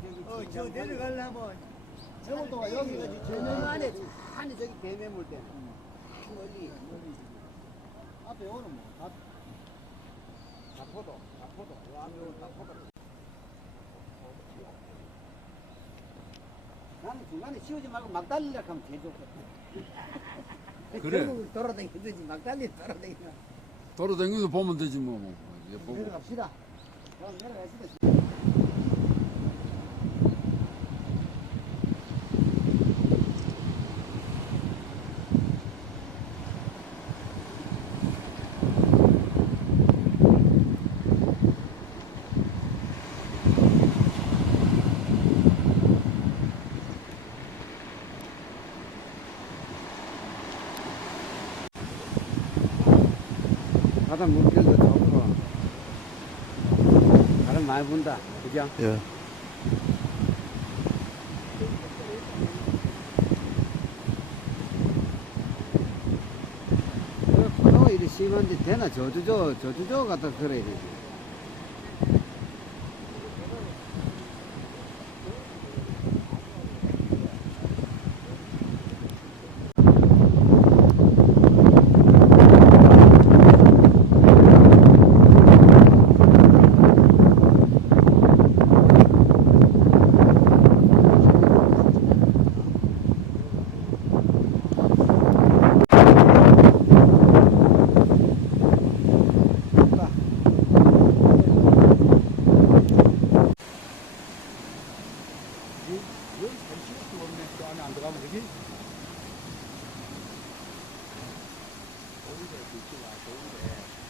그냥 저기 저 내려가려면 저것도 여기가 저 안에 안에 저기 대매물 때는 멀리 앞에 오는 뭐 다포도 요 앞에 오는 다포도 나는 중간에 치우지 말고 막 달리려고 하면 제일 좋거든. 그래. 결국 돌아다니듯이 막 돌아다니나. 돌아다니면서 보면 되지 뭐. 이제 보고. 내려갑시다. 그럼 내려가시다. 바다 물결도 좋고 바람 많이 분다, 그죠? 예. 파도가 이리 심한데 되나 저주조 갖다 걸어야 되지. 여기 잠시밖에 없네. 그 안에 안 들어가면 되지? 오히려 그쪽아, 좋은데.